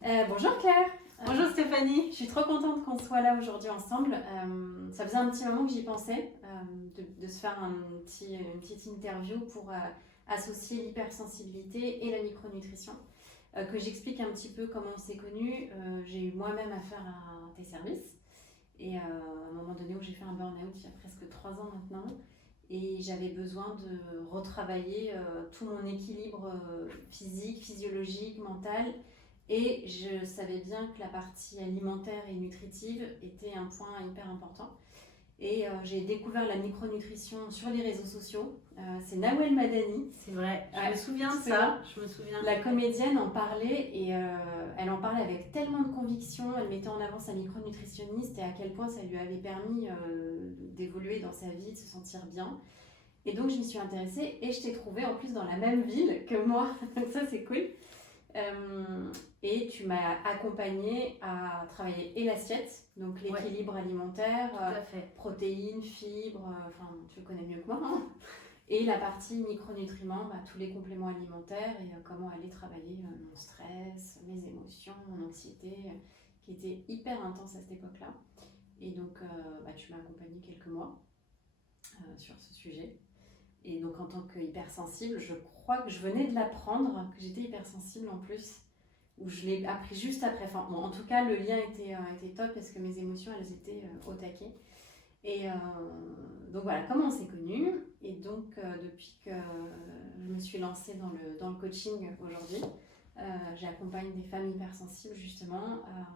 Bonjour Claire. Bonjour Stéphanie. Je suis trop contente qu'on soit là aujourd'hui ensemble. Ça faisait un petit moment que j'y pensais, de se faire une petite interview pour associer l'hypersensibilité et la micronutrition. Que j'explique un petit peu comment on s'est connus. J'ai eu moi-même affaire à tes services. Et à un moment donné où j'ai fait un burn-out il y a presque 3 ans maintenant. Et j'avais besoin de retravailler tout mon équilibre physique, physiologique, mental. Et je savais bien que la partie alimentaire et nutritive était un point hyper important. Et j'ai découvert la micronutrition sur les réseaux sociaux. C'est Nawel Madani. C'est vrai, je Ouais, me souviens de c'est ça. vrai. Je me souviin. La comédienne en parlait et elle en parlait avec tellement de conviction. Elle mettait en avant sa micronutritionniste et à quel point ça lui avait permis d'évoluer dans sa vie, de se sentir bien. Et donc je m'y suis intéressée et je t'ai trouvée en plus dans la même ville que moi. Donc ça c'est cool. Et tu m'as accompagnée à travailler et l'assiette, donc l'équilibre alimentaire, Tout à fait. protéines, fibres, enfin tu le connais mieux que moi, hein. Et la partie micronutriments, tous les compléments alimentaires et comment aller travailler mon stress, mes émotions, mon anxiété, qui était hyper intense à cette époque-là. Et donc tu m'as accompagnée quelques mois sur ce sujet. Et donc en tant qu'hypersensible, je crois que je venais de l'apprendre, que j'étais hypersensible en plus, ou je l'ai appris juste après. Enfin, bon, en tout cas, le lien était top parce que mes émotions, elles étaient au taquet. Et donc voilà, comment on s'est connus. Et donc depuis que je me suis lancée dans le coaching aujourd'hui, j'accompagne des femmes hypersensibles justement à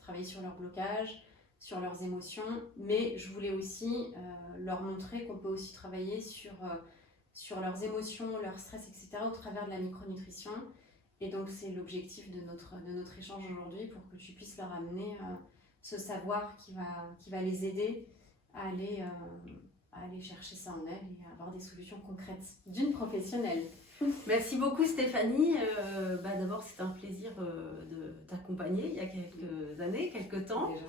travailler sur leur blocage, sur leurs émotions, mais je voulais aussi leur montrer qu'on peut aussi travailler sur leurs émotions, leur stress, etc. au travers de la micronutrition. Et donc c'est l'objectif de notre échange aujourd'hui pour que tu puisses leur amener ce savoir qui va les aider à aller chercher ça en elles et à avoir des solutions concrètes d'une professionnelle. Merci beaucoup Stéphanie. D'abord, c'est un plaisir de t'accompagner il y a quelques années, quelques temps. Déjà.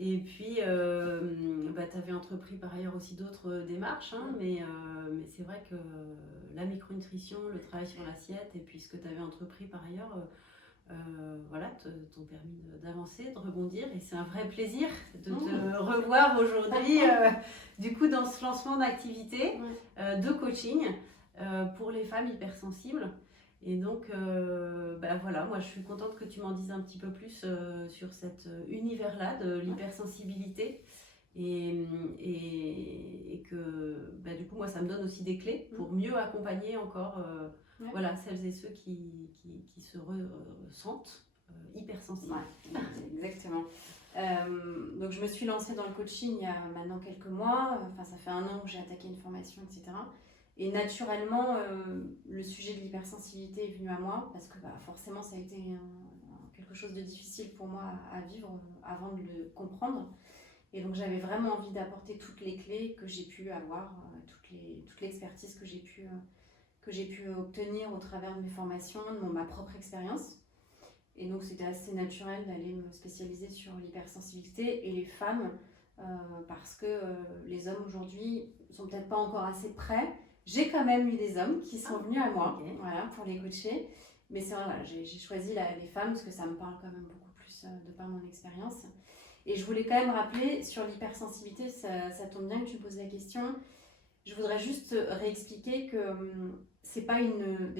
Et puis, tu avais entrepris par ailleurs aussi d'autres démarches, hein, mais c'est vrai que la micronutrition, le travail sur l'assiette et puis ce que tu avais entrepris par ailleurs, t'ont permis d'avancer, de rebondir. Et c'est un vrai plaisir de te revoir aujourd'hui, du coup, dans ce lancement d'activité de coaching pour les femmes hypersensibles. Et donc, moi je suis contente que tu m'en dises un petit peu plus sur cet univers-là de l'hypersensibilité. Et que du coup, moi, ça me donne aussi des clés pour mieux accompagner encore celles et ceux qui se ressentent hypersensibles. Ouais, exactement. Donc je me suis lancée dans le coaching il y a maintenant quelques mois. Enfin, ça fait 1 an que j'ai attaqué une formation, etc. Et naturellement, le sujet de l'hypersensibilité est venu à moi parce que forcément, ça a été quelque chose de difficile pour moi à vivre avant de le comprendre. Et donc, j'avais vraiment envie d'apporter toutes les clés que j'ai pu avoir, toute l'expertise que j'ai pu obtenir au travers de mes formations, de ma propre expérience. Et donc, c'était assez naturel d'aller me spécialiser sur l'hypersensibilité et les femmes parce que les hommes aujourd'hui sont peut-être pas encore assez prêts. J'ai quand même eu des hommes qui sont venus à moi pour les coacher. Mais c'est vrai, j'ai choisi les femmes parce que ça me parle quand même beaucoup plus de par mon expérience. Et je voulais quand même rappeler sur l'hypersensibilité, ça tombe bien que tu me poses la question. Je voudrais juste réexpliquer que c'est pas une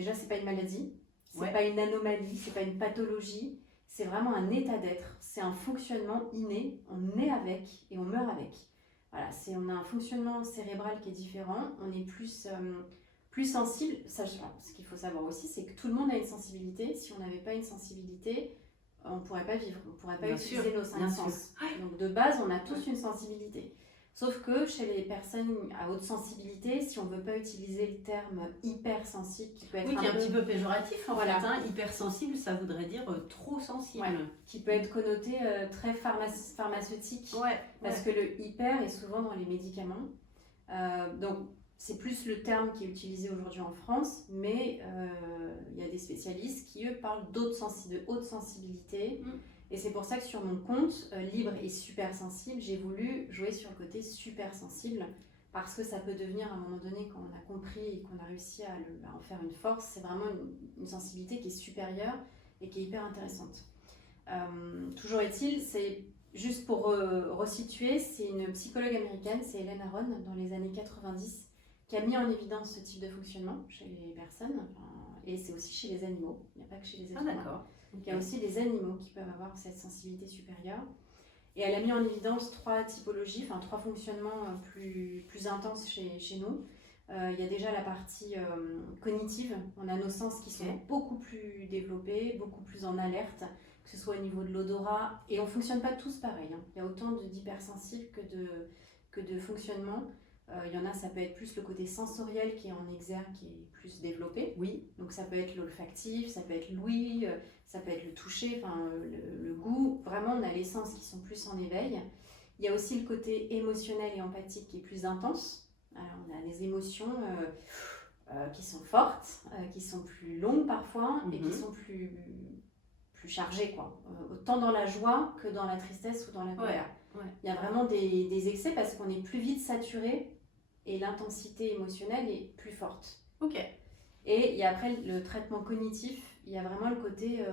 maladie, c'est pas une anomalie, c'est pas une pathologie, c'est vraiment un état d'être, c'est un fonctionnement inné, on est avec et on meurt avec. Voilà, on a un fonctionnement cérébral qui est différent, on est plus sensible. Ce qu'il faut savoir aussi, c'est que tout le monde a une sensibilité. Si on n'avait pas une sensibilité, on ne pourrait pas vivre, on ne pourrait pas utiliser nos 5 sens. Donc de base, on a tous une sensibilité. Sauf que chez les personnes à haute sensibilité, si on ne veut pas utiliser le terme hypersensible, qui peut être qui est un petit peu péjoratif en fait, hein, hypersensible, ça voudrait dire trop sensible. Qui peut être connoté très pharmaceutique, parce que le hyper est souvent dans les médicaments. Donc c'est plus le terme qui est utilisé aujourd'hui en France, mais il y a des spécialistes qui eux parlent de haute sensibilité. Et c'est pour ça que sur mon compte, libre et super sensible, j'ai voulu jouer sur le côté super sensible parce que ça peut devenir à un moment donné, quand on a compris et qu'on a réussi à en faire une force, c'est vraiment une sensibilité qui est supérieure et qui est hyper intéressante. Toujours est-il, c'est juste pour resituer, c'est une psychologue américaine, c'est Helen Aron, dans les années 90, qui a mis en évidence ce type de fonctionnement chez les personnes, et c'est aussi chez les animaux, il n'y a pas que chez les êtres humains. D'accord. Donc il y a aussi des animaux qui peuvent avoir cette sensibilité supérieure. Et elle a mis en évidence 3 typologies, enfin 3 fonctionnements plus intenses chez nous. Il y a déjà la partie cognitive, on a nos sens qui sont beaucoup plus développés, beaucoup plus en alerte, que ce soit au niveau de l'odorat, et on ne fonctionne pas tous pareil, hein. Il y a autant d'hypersensibles que de fonctionnement. Il y en a, ça peut être plus le côté sensoriel qui est en exergue, qui est plus développé. Oui. Donc ça peut être l'olfactif, ça peut être l'ouïe, ça peut être le toucher, enfin le goût. Vraiment, on a les sens qui sont plus en éveil. Il y a aussi le côté émotionnel et empathique qui est plus intense. Alors, on a des émotions qui sont fortes, qui sont plus longues parfois et qui sont plus chargées, quoi. Autant dans la joie que dans la tristesse ou dans la colère. Ouais. Il y a vraiment des excès parce qu'on est plus vite saturé et l'intensité émotionnelle est plus forte. Ok. Et il y a après le traitement cognitif, il y a vraiment le côté,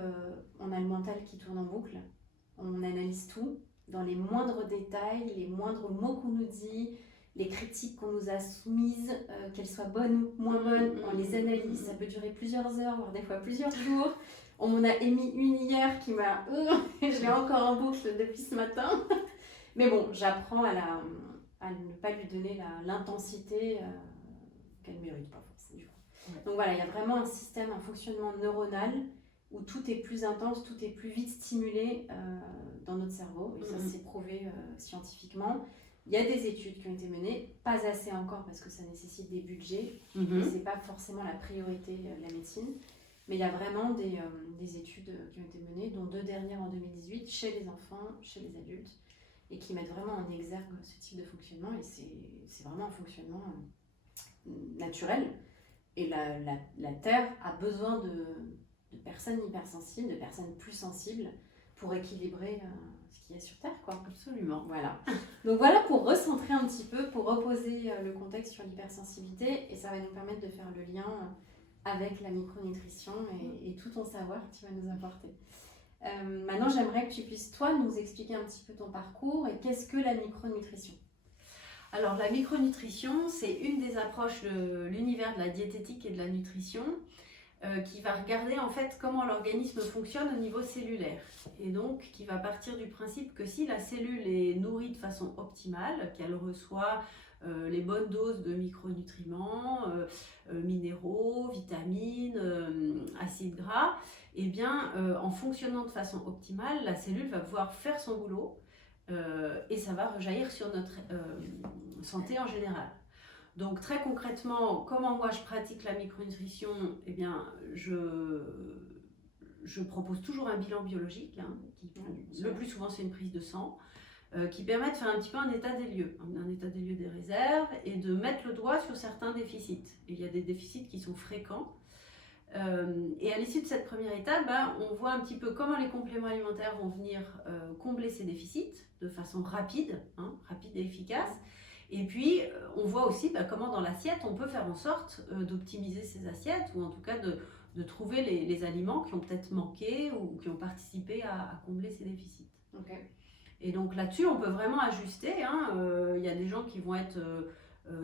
on a le mental qui tourne en boucle, on analyse tout, dans les moindres détails, les moindres mots qu'on nous dit, les critiques qu'on nous a soumises, qu'elles soient bonnes ou moins bonnes, on les analyse, ça peut durer plusieurs heures, voire des fois plusieurs jours. On m'en a émis une hier qui m'a... je l'ai encore en boucle depuis ce matin. Mais bon, j'apprends à ne pas lui donner l'intensité qu'elle mérite pas forcément. Ouais. Donc voilà, il y a vraiment un système, un fonctionnement neuronal où tout est plus intense, tout est plus vite stimulé dans notre cerveau. Et ça, c'est prouvé scientifiquement. Il y a des études qui ont été menées, pas assez encore parce que ça nécessite des budgets. Ce n'est pas forcément la priorité de la médecine. Mais il y a vraiment des études qui ont été menées, dont 2 dernières en 2018, chez les enfants, chez les adultes, et qui mettent vraiment en exergue ce type de fonctionnement. Et c'est vraiment un fonctionnement naturel. Et la Terre a besoin de personnes hypersensibles, de personnes plus sensibles pour équilibrer ce qu'il y a sur Terre, quoi. Absolument. Voilà. Donc voilà pour recentrer un petit peu, pour reposer le contexte sur l'hypersensibilité. Et ça va nous permettre de faire le lien avec la micronutrition et tout ton savoir que tu vas nous apporter. Maintenant, j'aimerais que tu puisses, toi, nous expliquer un petit peu ton parcours et qu'est-ce que la micronutrition ? Alors, la micronutrition, c'est une des approches de l'univers de la diététique et de la nutrition qui va regarder en fait comment l'organisme fonctionne au niveau cellulaire. Et donc, qui va partir du principe que si la cellule est nourrie de façon optimale, qu'elle reçoit les bonnes doses de micronutriments, minéraux, vitamines, acides gras, et bien en fonctionnant de façon optimale, la cellule va pouvoir faire son boulot et ça va rejaillir sur notre santé en général. Donc très concrètement, comment moi je pratique la micronutrition? Eh bien, je propose toujours un bilan biologique, hein, le plus souvent c'est une prise de sang, qui permet de faire un petit peu un état des lieux des réserves et de mettre le doigt sur certains déficits. Et il y a des déficits qui sont fréquents. Et à l'issue de cette première étape, on voit un petit peu comment les compléments alimentaires vont venir combler ces déficits de façon rapide, rapide et efficace. Et puis, on voit aussi comment dans l'assiette, on peut faire en sorte d'optimiser ces assiettes ou en tout cas de trouver les aliments qui ont peut-être manqué ou qui ont participé à combler ces déficits. Okay. Et donc là-dessus, on peut vraiment ajuster. Il y a des gens qui vont être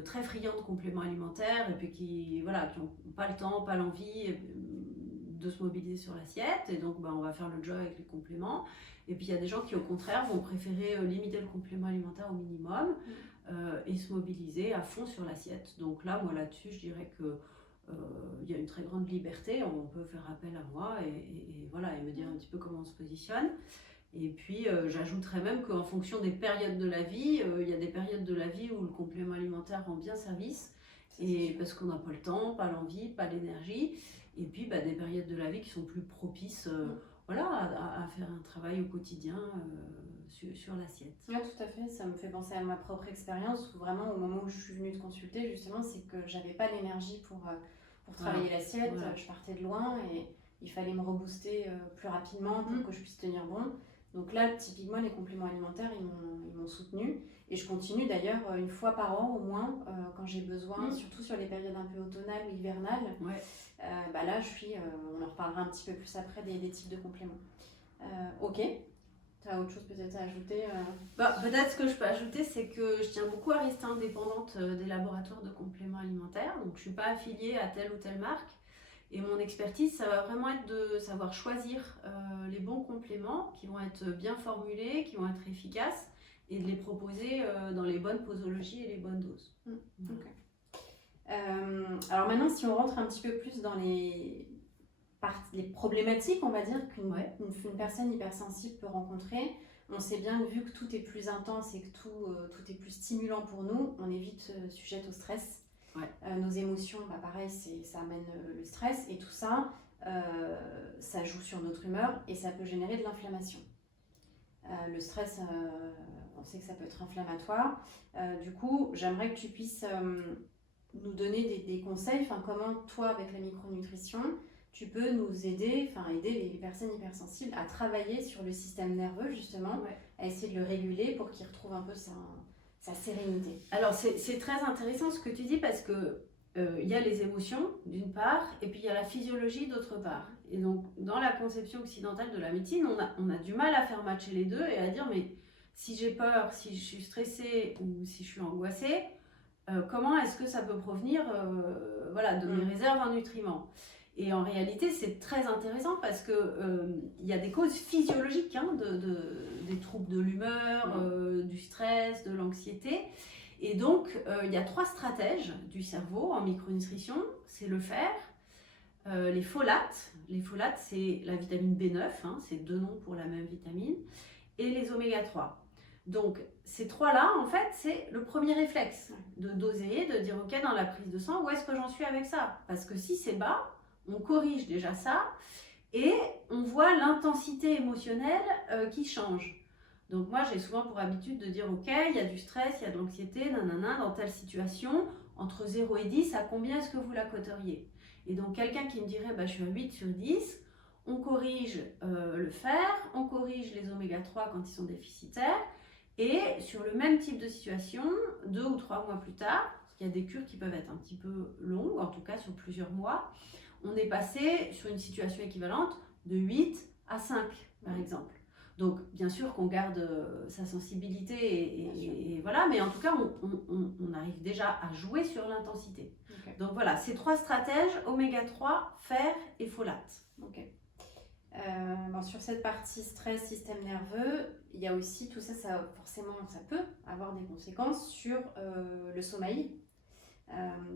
très friands de compléments alimentaires et puis qui n'ont pas le temps, pas l'envie de se mobiliser sur l'assiette. Et donc, on va faire le job avec les compléments. Et puis, il y a des gens qui, au contraire, vont préférer limiter le complément alimentaire au minimum et se mobiliser à fond sur l'assiette. Donc là, moi, là-dessus, je dirais que il y a une très grande liberté. On peut faire appel à moi et me dire un petit peu comment on se positionne. Et puis, j'ajouterais même qu'en fonction des périodes de la vie, il y a des périodes de la vie où le complément alimentaire rend bien service, parce qu'on n'a pas le temps, pas l'envie, pas l'énergie. Et puis, des périodes de la vie qui sont plus propices à faire un travail au quotidien sur l'assiette. Oui, tout à fait. Ça me fait penser à ma propre expérience où vraiment, au moment où je suis venue te consulter, justement, c'est que j'avais pas l'énergie pour travailler l'assiette. Ouais. Je partais de loin et il fallait me rebooster plus rapidement pour que je puisse tenir bon. Donc là, typiquement, les compléments alimentaires, ils m'ont soutenue. Et je continue d'ailleurs 1 fois par an au moins, quand j'ai besoin, surtout sur les périodes un peu automnales ou hivernales. Ouais. Là, on en reparlera un petit peu plus après des types de compléments. Ok. Tu as autre chose peut-être à ajouter Peut-être ce que je peux ajouter, c'est que je tiens beaucoup à rester indépendante des laboratoires de compléments alimentaires. Donc, je ne suis pas affiliée à telle ou telle marque. Et mon expertise, ça va vraiment être de savoir choisir les bons compléments qui vont être bien formulés, qui vont être efficaces et de les proposer dans les bonnes posologies et les bonnes doses. Okay. Alors maintenant, si on rentre un petit peu plus dans les problématiques, on va dire, qu'une personne hypersensible peut rencontrer, on sait bien que vu que tout est plus intense et que tout est plus stimulant pour nous, on est vite sujette au stress. Nos émotions, pareil, ça amène le stress et tout ça, ça joue sur notre humeur et ça peut générer de l'inflammation. Le stress, on sait que ça peut être inflammatoire. Du coup, j'aimerais que tu puisses nous donner des conseils, comment toi, avec la micronutrition, tu peux nous aider les personnes hypersensibles à travailler sur le système nerveux, justement, à essayer de le réguler pour qu'il retrouve un peu sa sérénité. Alors, c'est très intéressant ce que tu dis parce que y a les émotions, d'une part, et puis il y a la physiologie, d'autre part. Et donc, dans la conception occidentale de la médecine, on a du mal à faire matcher les deux et à dire, mais si j'ai peur, si je suis stressée ou si je suis angoissée, comment est-ce que ça peut provenir de mes réserves en nutriments ? Et en réalité, c'est très intéressant parce que y a des causes physiologiques des troubles de l'humeur, du stress, de l'anxiété. Et donc, il y a 3 stratèges du cerveau en micronutrition. C'est le fer, les folates. Les folates, c'est la vitamine B9, c'est 2 noms pour la même vitamine, et les oméga 3. Donc, ces 3-là, en fait, c'est le premier réflexe de doser, de dire, OK, dans la prise de sang, où est-ce que j'en suis avec ça ? Parce que si c'est bas, on corrige déjà ça et on voit l'intensité émotionnelle qui change. Donc moi, j'ai souvent pour habitude de dire, OK, il y a du stress, il y a de l'anxiété, dans telle situation, entre 0 et 10, à combien est-ce que vous la coteriez ? Et donc quelqu'un qui me dirait, je suis à 8 sur 10, on corrige le fer, on corrige les oméga 3 quand ils sont déficitaires, et sur le même type de situation, 2 ou 3 mois plus tard, parce qu'il y a des cures qui peuvent être un petit peu longues, en tout cas sur plusieurs mois, on est passé sur une situation équivalente de 8 à 5, par exemple. Donc, bien sûr qu'on garde sa sensibilité et voilà, mais en tout cas, on arrive déjà à jouer sur l'intensité. Okay. Donc voilà, ces 3 stratèges, oméga 3, fer et folate. Ok. Sur cette partie stress, système nerveux, il y a aussi tout ça, forcément, ça peut avoir des conséquences sur le sommeil.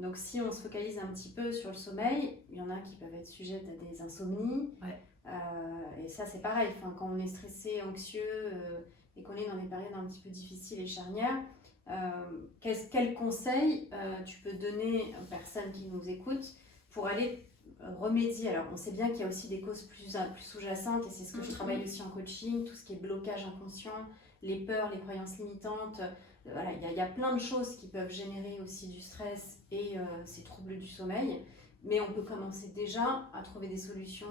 Donc si on se focalise un petit peu sur le sommeil, il y en a qui peuvent être sujettes à des insomnies. Et ça c'est pareil, quand on est stressé, anxieux et qu'on est dans des périodes un petit peu difficiles et charnières, quels conseils tu peux donner aux personnes qui nous écoutent pour aller remédier ? Alors on sait bien qu'il y a aussi des causes plus sous-jacentes et c'est ce que je travaille aussi en coaching, tout ce qui est blocage inconscient, les peurs, les croyances limitantes. Voilà, il y a plein de choses qui peuvent générer aussi du stress et ces troubles du sommeil, mais on peut commencer déjà à trouver des solutions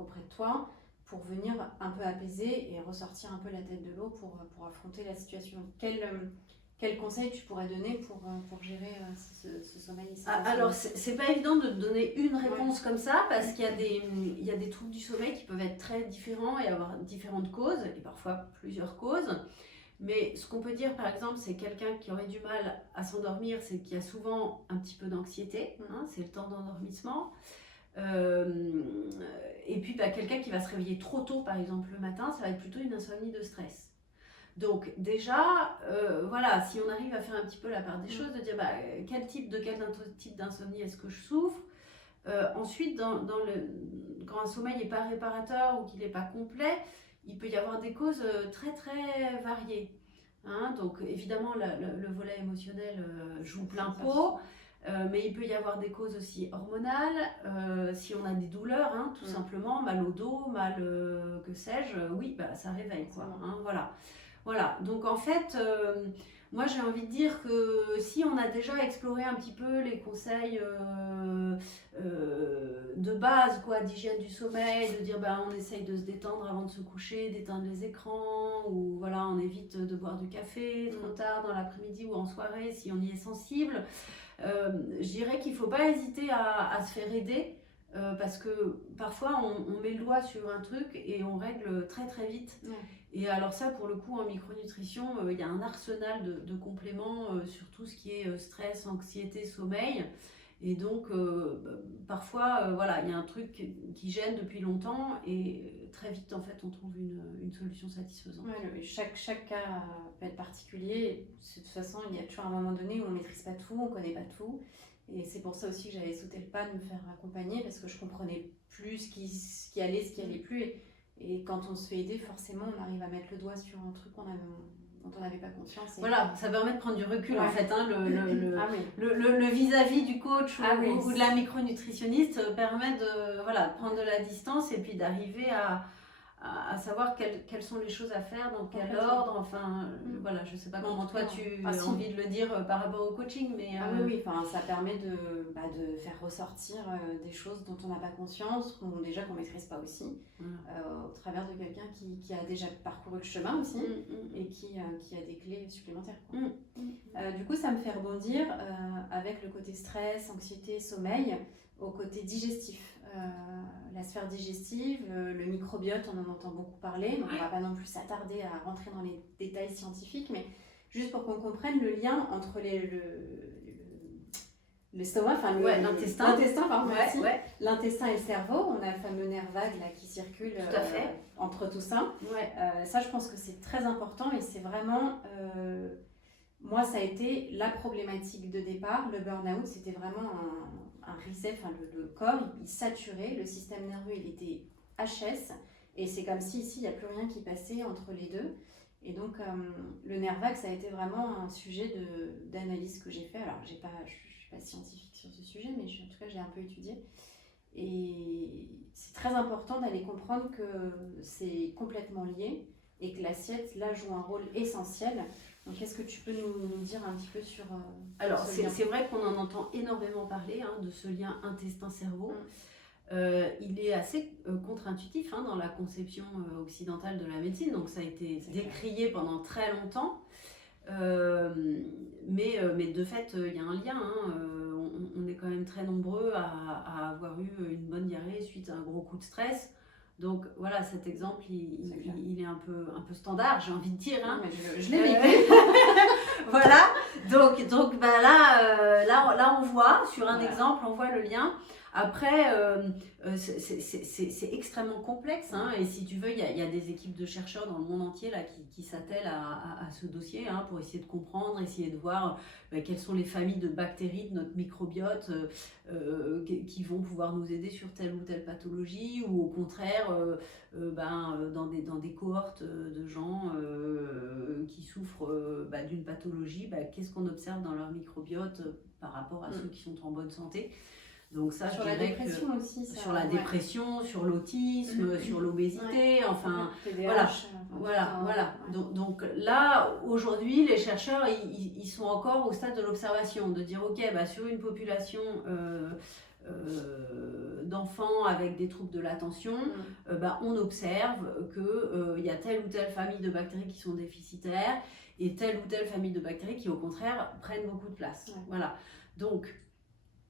auprès de toi pour venir un peu apaiser et ressortir un peu la tête de l'eau pour affronter la situation. Quel conseil tu pourrais donner pour gérer ce sommeil et Alors, c'est pas évident de donner une réponse comme ça parce qu'il y a des troubles du sommeil qui peuvent être très différents et avoir différentes causes et parfois plusieurs causes. Mais ce qu'on peut dire, par exemple, c'est quelqu'un qui aurait du mal à s'endormir, c'est qu'il y a souvent un petit peu d'anxiété, c'est le temps d'endormissement. Et puis, quelqu'un qui va se réveiller trop tôt, par exemple, le matin, ça va être plutôt une insomnie de stress. Donc déjà, si on arrive à faire un petit peu la part des choses, de dire quel type d'insomnie est-ce que je souffre. Ensuite, quand un sommeil n'est pas réparateur ou qu'il n'est pas complet, il peut y avoir des causes très très variées. Donc évidemment, le volet émotionnel joue plein pot, mais il peut y avoir des causes aussi hormonales. Si on a des douleurs, tout simplement, mal au dos, mal que sais-je, ça réveille. Voilà. Donc en fait, moi j'ai envie de dire que si on a déjà exploré un petit peu les conseils de base, d'hygiène du sommeil, de dire on essaye de se détendre avant de se coucher, d'éteindre les écrans, ou on évite de boire du café trop tard dans l'après-midi ou en soirée si on y est sensible. Je dirais qu'il ne faut pas hésiter à se faire aider parce que parfois on met le doigt sur un truc et on règle très très vite. Ouais. Et alors ça, pour le coup, en micronutrition, il y a un arsenal de compléments sur tout ce qui est stress, anxiété, sommeil. Et donc, parfois, voilà, il y a un truc qui gêne depuis longtemps et très vite, en fait, on trouve une solution satisfaisante. Ouais, chaque cas peut être particulier. De toute façon, il y a toujours un moment donné où on ne maîtrise pas tout, on ne connaît pas tout. Et c'est pour ça aussi que j'avais sauté le pas de me faire accompagner parce que je comprenais plus ce qui allait, ce qui allait plus. Et quand on se fait aider, forcément, on arrive à mettre le doigt sur un truc dont on n'avait pas conscience. Voilà, ça permet de prendre du recul en fait. Hein, Ah oui. le vis-à-vis du coach oui. ou de la micronutritionniste permet de prendre de la distance et puis d'arriver à savoir quelles sont les choses à faire, dans quel ordre, enfin, voilà, je sais pas comment toi tu as envie de le dire par rapport au coaching, mais... oui, enfin, ça permet de faire ressortir des choses dont on n'a pas conscience, déjà qu'on ne maîtrise pas aussi, au travers de quelqu'un qui a déjà parcouru le chemin aussi, et qui a des clés supplémentaires. Du coup, ça me fait rebondir avec le côté stress, anxiété, sommeil, au côté digestif. La sphère digestive, le microbiote, on en entend beaucoup parler, donc on ne va pas non plus s'attarder à rentrer dans les détails scientifiques, mais juste pour qu'on comprenne le lien entre l'estomac, enfin l'intestin, l'intestin et le cerveau. On a le fameux nerf vague là, qui circule entre tout ça. Ça, je pense que c'est très important et c'est vraiment... moi, ça a été la problématique de départ. Le burn-out, c'était vraiment un reset. Enfin, le corps, il saturait. Le système nerveux, il était HS. Et c'est comme si ici, il n'y a plus rien qui passait entre les deux. Et donc, le nerf vague, ça a été vraiment un sujet d'analyse que j'ai fait. Alors, je ne suis pas scientifique sur ce sujet, mais en tout cas, j'ai un peu étudié. Et c'est très important d'aller comprendre que c'est complètement lié et que l'assiette, là, joue un rôle essentiel. Donc, est-ce que tu peux nous dire un petit peu sur Alors, ce lien ? c'est vrai qu'on en entend énormément parler, de ce lien intestin-cerveau. Il est assez contre-intuitif dans la conception occidentale de la médecine, donc ça a été décrié pendant très longtemps. Mais de fait, il y a un lien. On est quand même très nombreux à avoir eu une bonne diarrhée suite à un gros coup de stress. Donc voilà, cet exemple, il est un peu standard, j'ai envie de dire. Mais je l'ai vécu. Voilà, donc là on voit, sur un exemple, on voit le lien. Après, c'est extrêmement complexe, et si tu veux, il y a des équipes de chercheurs dans le monde entier là, qui s'attellent à ce dossier pour essayer de comprendre, essayer de voir quelles sont les familles de bactéries de notre microbiote qui vont pouvoir nous aider sur telle ou telle pathologie, ou au contraire, dans des cohortes de gens qui souffrent d'une pathologie, qu'est-ce qu'on observe dans leur microbiote par rapport à ceux qui sont en bonne santé. Donc ça, sur la dépression aussi. Sur la dépression, sur l'autisme, sur l'obésité, enfin, TDAH, voilà. Donc là, aujourd'hui, les chercheurs, ils sont encore au stade de l'observation, de dire, ok, sur une population d'enfants avec des troubles de l'attention, on observe qu'il y a telle ou telle famille de bactéries qui sont déficitaires et telle ou telle famille de bactéries qui, au contraire, prennent beaucoup de place. Voilà. Donc,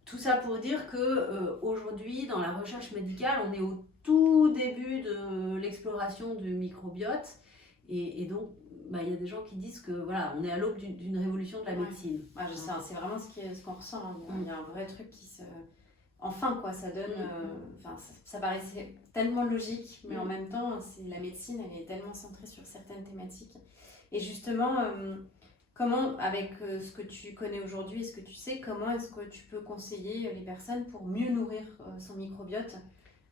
tout ça pour dire qu'aujourd'hui, dans la recherche médicale, on est au tout début de l'exploration du microbiote. Et donc, il y a des gens qui disent que voilà, on est à l'aube d'une révolution de la médecine. C'est vraiment ce qu'on ressent. Il y a un vrai truc qui se... Enfin, quoi, ça donne... ça paraissait tellement logique, mais en même temps, la médecine, elle est tellement centrée sur certaines thématiques. Et justement... comment, avec ce que tu connais aujourd'hui et ce que tu sais, comment est-ce que tu peux conseiller les personnes pour mieux nourrir son microbiote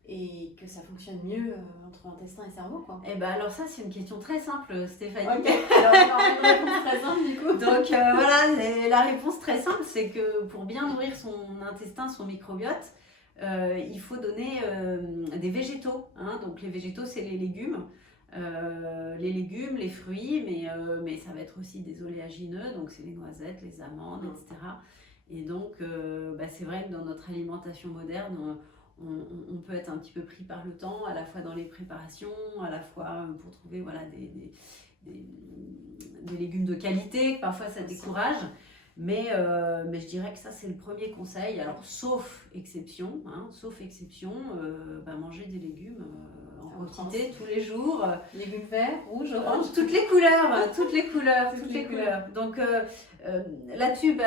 et que ça fonctionne mieux entre intestin et cerveau, quoi ? Alors ça, c'est une question très simple, Stéphanie. Alors, une réponse très simple, du coup. Donc voilà, la réponse très simple, c'est que pour bien nourrir son intestin, son microbiote, il faut donner des végétaux. Donc les végétaux, c'est les légumes. Les légumes, les fruits, mais ça va être aussi des oléagineux, donc c'est les noisettes, les amandes, etc. Et donc, c'est vrai que dans notre alimentation moderne, on peut être un petit peu pris par le temps, à la fois dans les préparations, à la fois pour trouver des légumes de qualité, parfois ça décourage. Mais je dirais que ça, c'est le premier conseil. Alors, sauf exception, manger des légumes en quantité tous les jours. Légumes verts, rouges, oranges. Toutes les couleurs. Donc, là-dessus,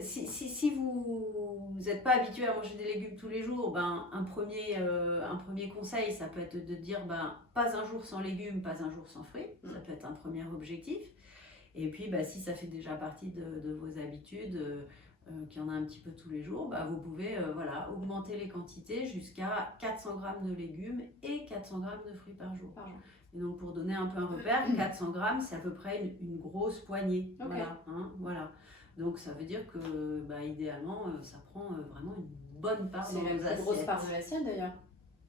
si vous n'êtes pas habitué à manger des légumes tous les jours, un premier conseil, ça peut être de dire pas un jour sans légumes, pas un jour sans fruits. Ça peut être un premier objectif. Et puis, si ça fait déjà partie de vos habitudes, qu'il y en a un petit peu tous les jours, vous pouvez augmenter les quantités jusqu'à 400 grammes de légumes et 400 grammes de fruits par jour. Et donc, pour donner un peu un repère, 400 grammes, c'est à peu près une grosse poignée. Okay. Voilà. Donc, ça veut dire que, idéalement, ça prend vraiment une bonne part dans vos assiettes. C'est la plus grosse part de l'assiette, d'ailleurs.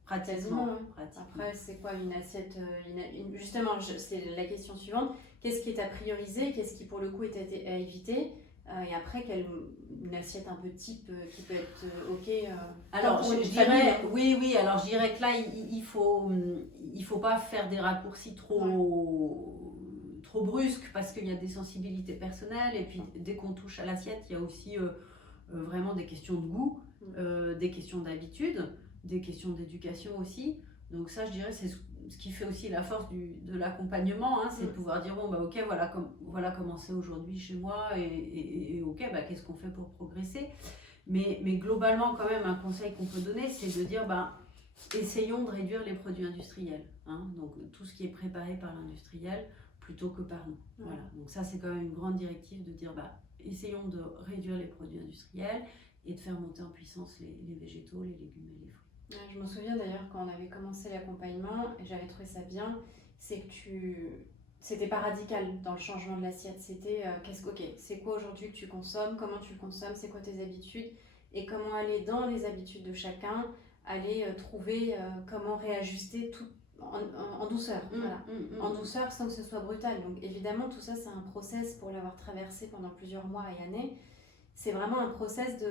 Pratiquement. Après, c'est quoi une assiette justement, c'est la question suivante. Qu'est-ce qui est à prioriser? Qu'est-ce qui, pour le coup, est à éviter? Et après, une assiette un peu type qui peut être OK Alors, je dirais, oui. Alors, je dirais que là, il faut pas faire des raccourcis trop brusques parce qu'il y a des sensibilités personnelles. Et puis, dès qu'on touche à l'assiette, il y a aussi vraiment des questions de goût, des questions d'habitude, des questions d'éducation aussi. Donc ça, je dirais, c'est ce qui fait aussi la force de l'accompagnement, c'est de pouvoir dire, ok, voilà comment c'est aujourd'hui chez moi, et ok, qu'est-ce qu'on fait pour progresser. Mais globalement, quand même, un conseil qu'on peut donner, c'est de dire, essayons de réduire les produits industriels. Donc tout ce qui est préparé par l'industriel, plutôt que par nous. Voilà. Donc ça, c'est quand même une grande directive de dire, essayons de réduire les produits industriels et de faire monter en puissance les végétaux, les légumes et les fruits. Je me souviens d'ailleurs quand on avait commencé l'accompagnement, et j'avais trouvé ça bien, c'est que c'était pas radical dans le changement de l'assiette. C'était c'est quoi aujourd'hui que tu consommes, comment tu le consommes, c'est quoi tes habitudes, et comment aller dans les habitudes de chacun, aller trouver comment réajuster tout en douceur. En douceur sans que ce soit brutal. Donc évidemment, tout ça, c'est un process pour l'avoir traversé pendant plusieurs mois et années. C'est vraiment un process de...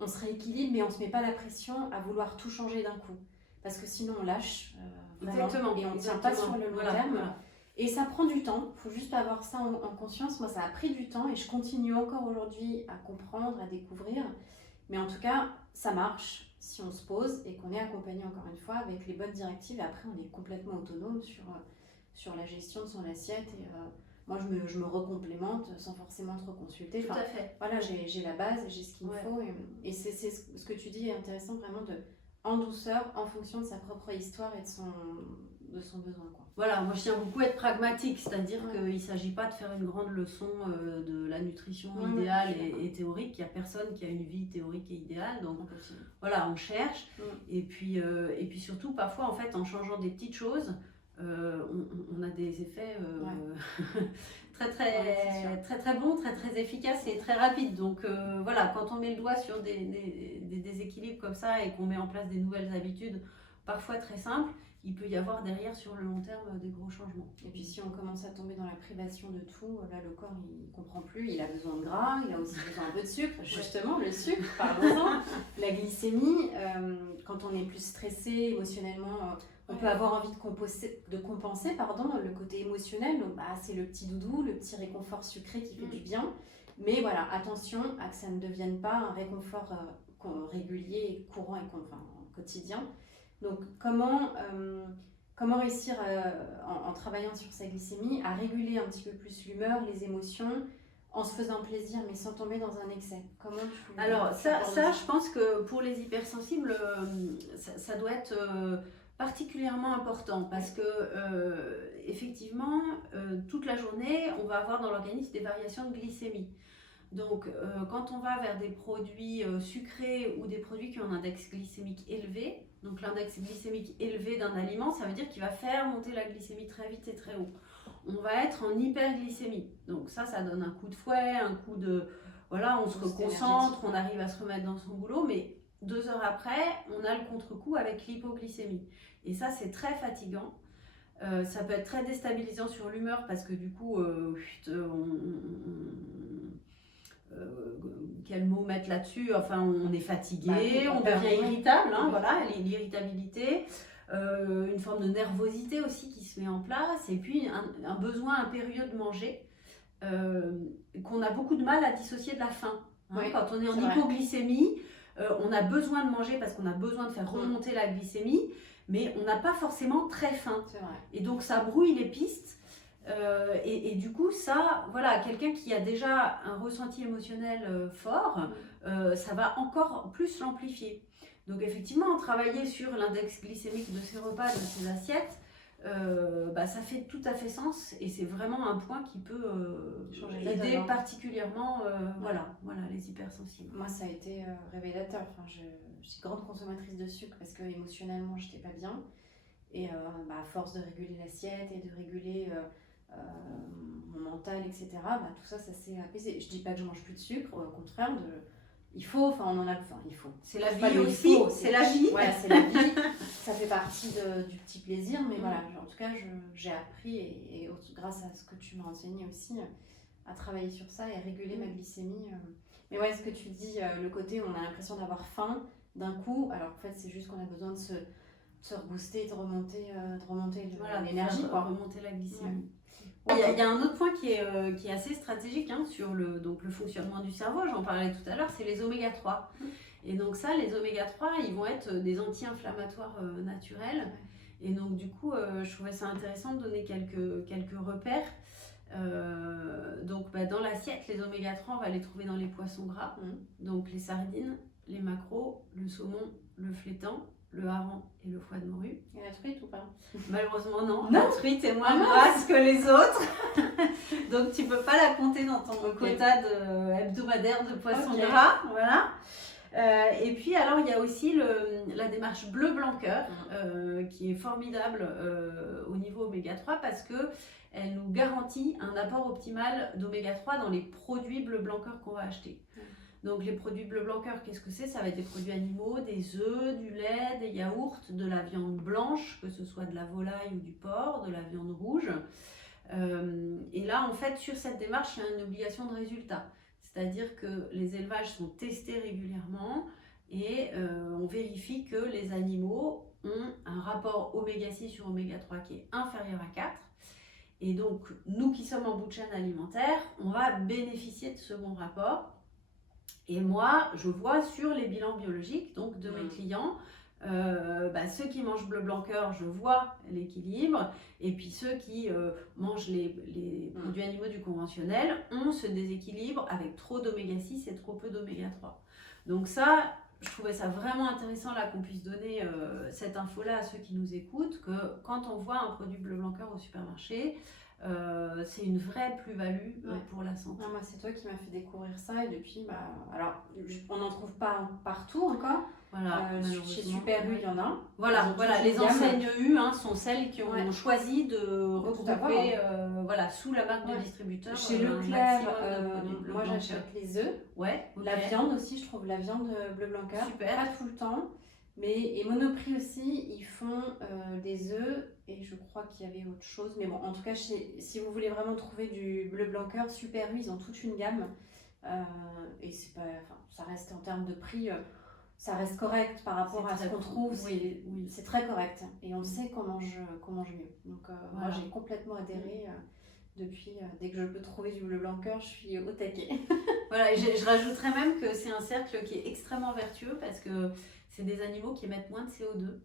on se rééquilibre, mais on ne se met pas la pression à vouloir tout changer d'un coup. Parce que sinon, on lâche. Exactement. Et on ne tient pas sur le long terme. Voilà. Et ça prend du temps. Il faut juste avoir ça en conscience. Moi, ça a pris du temps et je continue encore aujourd'hui à comprendre, à découvrir. Mais en tout cas, ça marche si on se pose et qu'on est accompagné, encore une fois, avec les bonnes directives. Et après, on est complètement autonome sur la gestion de son assiette. Et, moi, je me recomplémente sans forcément te reconsulter. Tout à fait. Voilà, j'ai la base, j'ai ce qu'il me faut. Et c'est ce que tu dis est intéressant, vraiment, en douceur, en fonction de sa propre histoire et de son besoin. Quoi. Voilà, moi je tiens beaucoup à être pragmatique, c'est-à-dire qu'il ne s'agit pas de faire une grande leçon de la nutrition idéale et théorique. Il n'y a personne qui a une vie théorique et idéale, donc voilà, on cherche. Et puis surtout, parfois, en fait, en changeant des petites choses, on a des effets très bons, très efficaces et très rapides. Donc voilà, quand on met le doigt sur des déséquilibres comme ça et qu'on met en place des nouvelles habitudes, parfois très simples, il peut y avoir derrière sur le long terme des gros changements. Et puis si on commence à tomber dans la privation de tout, là le corps il comprend plus, il a besoin de gras, il a aussi besoin un peu de sucre, justement le sucre, parlons-en. La glycémie, quand on est plus stressé émotionnellement, on peut avoir envie de compenser le côté émotionnel, donc c'est le petit doudou, le petit réconfort sucré qui fait du bien. Mais voilà, attention à que ça ne devienne pas un réconfort régulier, courant et quotidien. Donc comment réussir en travaillant sur sa glycémie à réguler un petit peu plus l'humeur, les émotions, en se faisant plaisir mais sans tomber dans un excès. Comment tu... Alors ça je pense que pour les hypersensibles, ça doit être particulièrement important parce que effectivement toute la journée on va avoir dans l'organisme des variations de glycémie. Donc quand on va vers des produits sucrés ou des produits qui ont un index glycémique élevé, donc l'index glycémique élevé d'un aliment, ça veut dire qu'il va faire monter la glycémie très vite et très haut. On va être en hyperglycémie. Donc ça donne un coup de fouet, un coup de... Voilà, on se reconcentre, on arrive à se remettre dans son boulot, mais 2 heures après, on a le contre-coup avec l'hypoglycémie. Et ça, c'est très fatigant. Ça peut être très déstabilisant sur l'humeur parce que du coup, quel mot mettre là-dessus, enfin on est fatigué, on devient irritable, voilà, l'irritabilité, une forme de nervosité aussi qui se met en place, et puis un besoin impérieux de manger, qu'on a beaucoup de mal à dissocier de la faim. Oui, quand on est en c'est vrai. hypoglycémie, on a besoin de manger parce qu'on a besoin de faire remonter la glycémie, mais on n'a pas forcément très faim. C'est vrai. Et donc ça brouille les pistes. Et du coup, ça, voilà, quelqu'un qui a déjà un ressenti émotionnel fort, ça va encore plus l'amplifier. Donc effectivement, travailler sur l'index glycémique de ses repas, de ses assiettes, ça fait tout à fait sens et c'est vraiment un point qui peut aider particulièrement voilà, les hypersensibles. Moi, ça a été révélateur. Enfin, je suis grande consommatrice de sucre parce que émotionnellement, j'étais pas bien. Et à force de réguler l'assiette et de réguler mon mental, etc., tout ça, ça s'est apaisé. Je dis pas que je mange plus de sucre, au contraire, il faut, il faut. C'est la vie aussi, c'est la vie. Voilà, c'est la vie. Ça fait partie du petit plaisir, mais voilà, en tout cas, j'ai appris, et grâce à ce que tu m'as enseigné aussi, à travailler sur ça et à réguler ma glycémie. Mais ouais, ce que tu dis, le côté où on a l'impression d'avoir faim d'un coup, alors en fait, c'est juste qu'on a besoin de se rebooster, de remonter l'énergie, remonter la glycémie. Ouais. Il y a un autre point qui est assez stratégique sur le fonctionnement du cerveau, j'en parlais tout à l'heure, c'est les oméga 3. Et donc ça, les oméga 3, ils vont être des anti-inflammatoires naturels. Et donc du coup, je trouvais ça intéressant de donner quelques repères. Dans l'assiette, les oméga 3, on va les trouver dans les poissons gras, donc les sardines, les maquereaux, le saumon, le flétan, le hareng et le foie de morue. Et la truite ou pas? Malheureusement non, la truite est moins grasse que les autres. Donc tu peux pas la compter dans ton quota hebdomadaire de poissons gras. Voilà. Et puis alors il y a aussi la démarche bleu blanc cœur qui est formidable au niveau oméga 3 parce que elle nous garantit un apport optimal d'oméga 3 dans les produits bleu blanc cœur qu'on va acheter. Donc les produits bleu blanc cœur, qu'est-ce que c'est? Ça va être des produits animaux, des œufs, du lait, des yaourts, de la viande blanche, que ce soit de la volaille ou du porc, de la viande rouge. Et là, en fait, sur cette démarche, il y a une obligation de résultat. C'est-à-dire que les élevages sont testés régulièrement et on vérifie que les animaux ont un rapport oméga 6 sur oméga 3 qui est inférieur à 4. Et donc, nous qui sommes en bout de chaîne alimentaire, on va bénéficier de ce bon rapport. Et moi, je vois sur les bilans biologiques donc de mes clients, ceux qui mangent bleu blanc cœur, je vois l'équilibre. Et puis ceux qui mangent les produits animaux du conventionnel ont ce déséquilibre avec trop d'oméga 6 et trop peu d'oméga 3. Donc ça, je trouvais ça vraiment intéressant là qu'on puisse donner cette info-là à ceux qui nous écoutent, que quand on voit un produit bleu blanc cœur au supermarché, c'est une vraie plus-value pour la santé. Moi, c'est toi qui m'as fait découvrir ça et depuis, alors on n'en trouve pas partout encore. Voilà, chez Super U, il y en a. Voilà, les enseignes U sont celles qui ont choisi de regrouper sous la marque de distributeur. Chez Leclerc, moi j'achète les œufs. Ouais, La viande aussi, je trouve la viande bleu blanc cœur. Super. Pas tout le temps. Et Monoprix aussi, ils font des œufs et je crois qu'il y avait autre chose. Mais bon, en tout cas, si vous voulez vraiment trouver du bleu blanc cœur, Super U, ils ont toute une gamme. Et c'est pas, ça reste en termes de prix, ça reste correct par rapport à ce qu'on trouve. C'est très correct. Et on sait qu'on mange mieux. Donc moi, j'ai complètement adhéré. Depuis, dès que je peux trouver du bleu blanc cœur, je suis au taquet. Voilà, et je rajouterais même que c'est un cercle qui est extrêmement vertueux parce que c'est des animaux qui émettent moins de CO2.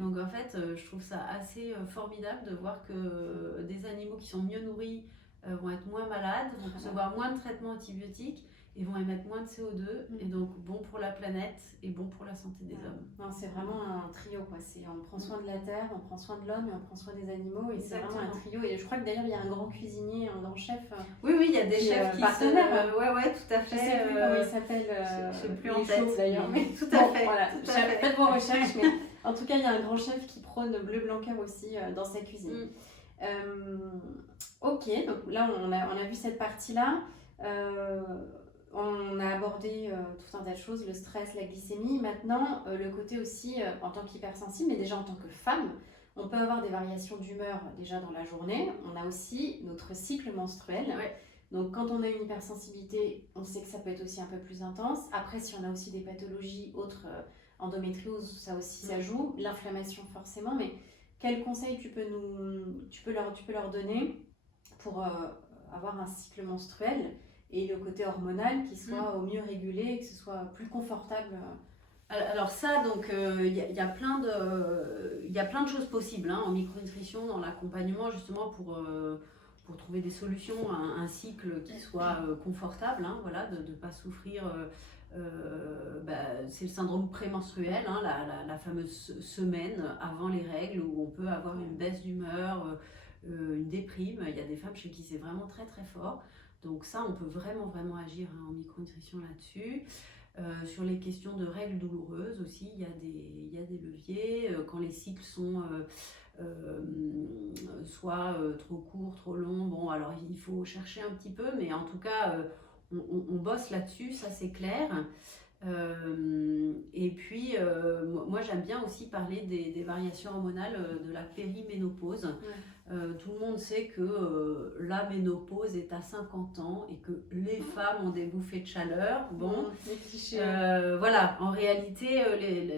Donc en fait, je trouve ça assez formidable de voir que des animaux qui sont mieux nourris vont être moins malades, vont recevoir moins de traitements antibiotiques et vont émettre moins de CO2. Et donc bon pour la planète et bon pour la santé des hommes. Non, c'est vraiment un trio, quoi. On prend soin de la terre, on prend soin de l'homme et on prend soin des animaux. Et c'est vraiment un trio. Et je crois que d'ailleurs, il y a un grand cuisinier, un grand chef. Oui, il y a des chefs qui partenaires. Ouais, tout à fait. Je sais plus comment il s'appelle. Je sais plus en tête d'ailleurs. Mais tout à fait. Voilà, faites vos recherches. Mais en tout cas, il y a un grand chef qui prône bleu blanc cœur aussi dans sa cuisine. Ok, donc là, on a vu cette partie-là. On a abordé tout un tas de choses, le stress, la glycémie. Maintenant, le côté aussi, en tant qu'hypersensible, mais déjà en tant que femme, on peut avoir des variations d'humeur déjà dans la journée. On a aussi notre cycle menstruel. Ouais. Donc quand on a une hypersensibilité, on sait que ça peut être aussi un peu plus intense. Après, si on a aussi des pathologies autres, endométriose, ça aussi ça joue. L'inflammation forcément, mais quels conseils tu peux leur donner pour avoir un cycle menstruel et le côté hormonal qui soit au mieux régulé, que ce soit plus confortable. Alors ça, donc il y a plein de choses possibles en micronutrition, dans l'accompagnement justement pour trouver des solutions à un cycle qui soit confortable, voilà, de ne pas souffrir. C'est le syndrome prémenstruel, la fameuse semaine avant les règles où on peut avoir une baisse d'humeur, une déprime. Il y a des femmes chez qui c'est vraiment très très fort. Donc ça, on peut vraiment agir en micronutrition là-dessus. Sur les questions de règles douloureuses aussi, il y a des leviers. Quand les cycles sont soit trop courts, trop longs, bon, alors il faut chercher un petit peu, mais en tout cas, on bosse là-dessus, ça c'est clair. Et puis, moi j'aime bien aussi parler des variations hormonales de la périménopause. Tout le monde sait que la ménopause est à 50 ans et que les femmes ont des bouffées de chaleur. Bon, voilà, en réalité,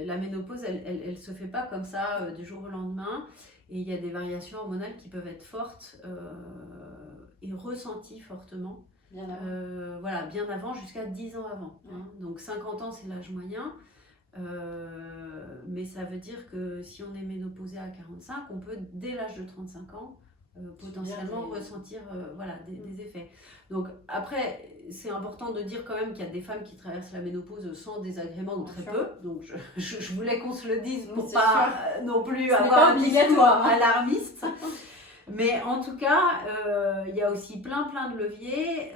la ménopause, elle se fait pas comme ça du jour au lendemain. Et il y a des variations hormonales qui peuvent être fortes et ressenties fortement. Bien avant. Voilà, bien avant, jusqu'à 10 ans avant. Donc 50 ans, c'est l'âge moyen. Mais ça veut dire que si on est ménopausé à 45, on peut, dès l'âge de 35 ans, potentiellement ressentir des effets. Donc après, c'est important de dire quand même qu'il y a des femmes qui traversent la ménopause sans désagrément ou très peu. Donc je voulais qu'on se le dise pour pas non plus avoir un discours alarmiste. Mais en tout cas, il y a aussi plein de leviers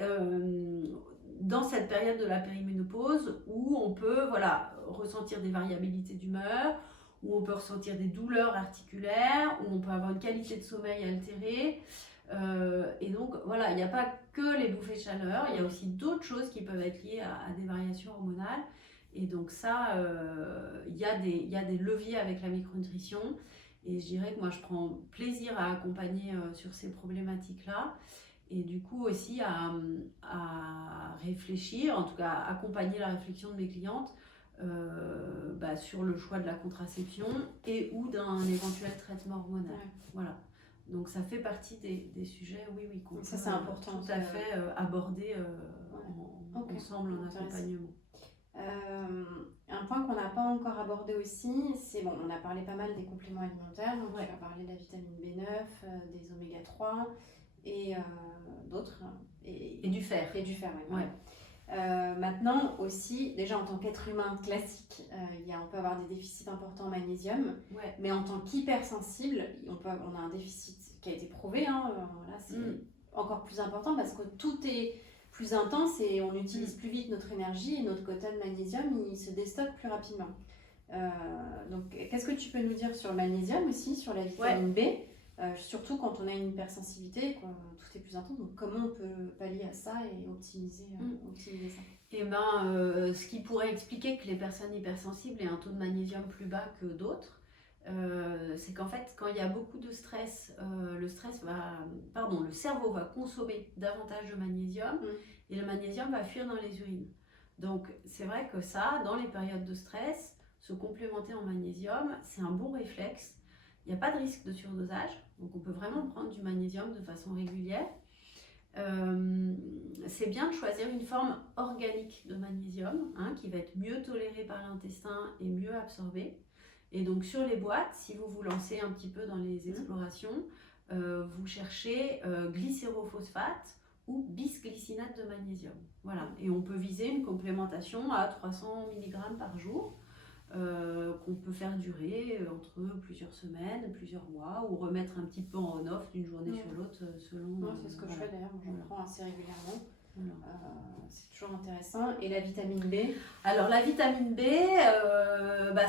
dans cette période de la périménopause où on peut ressentir des variabilités d'humeur, où on peut ressentir des douleurs articulaires, où on peut avoir une qualité de sommeil altérée. Et donc voilà, il n'y a pas que les bouffées de chaleur, il y a aussi d'autres choses qui peuvent être liées à des variations hormonales. Et donc ça, il y a des leviers avec la micronutrition. Et je dirais que moi, je prends plaisir à accompagner sur ces problématiques-là. Et du coup aussi à réfléchir, en tout cas à accompagner la réflexion de mes clientes sur le choix de la contraception et ou d'un éventuel traitement hormonal. Voilà. Donc ça fait partie des sujets, qu'on ça, c'est important, tout à fait aborder ensemble en accompagnement. Un point qu'on n'a pas encore abordé aussi, c'est on a parlé pas mal des compléments alimentaires, donc tu as parlé de la vitamine B9, des oméga 3 et d'autres. Et du fer. Et du fer, maintenant aussi, déjà en tant qu'être humain classique, on peut avoir des déficits importants en magnésium, mais en tant qu'hypersensible, on a un déficit qui a été prouvé, c'est encore plus important parce que tout est plus intense et on utilise plus vite notre énergie et notre quota de magnésium, il se déstocke plus rapidement. Donc, qu'est-ce que tu peux nous dire sur le magnésium aussi, sur la vitamine B, surtout quand on a une hypersensibilité, quand tout est plus intense, donc comment on peut pallier à ça et optimiser ça? Et ce qui pourrait expliquer que les personnes hypersensibles aient un taux de magnésium plus bas que d'autres, c'est qu'en fait, quand il y a beaucoup de stress, le cerveau va consommer davantage de magnésium et le magnésium va fuir dans les urines. Donc, c'est vrai que ça, dans les périodes de stress, se complémenter en magnésium, c'est un bon réflexe. Il n'y a pas de risque de surdosage, donc on peut vraiment prendre du magnésium de façon régulière. C'est bien de choisir une forme organique de magnésium qui va être mieux tolérée par l'intestin et mieux absorbée. Et donc sur les boîtes, si vous vous lancez un petit peu dans les explorations, vous cherchez glycérophosphate ou bisglycinate de magnésium. Voilà. Et on peut viser une complémentation à 300 mg par jour qu'on peut faire durer entre plusieurs semaines, plusieurs mois, ou remettre un petit peu en on-off d'une journée sur l'autre selon... c'est ce que je fais d'ailleurs, je prends assez régulièrement. C'est toujours intéressant. Et la vitamine B? Alors la vitamine B,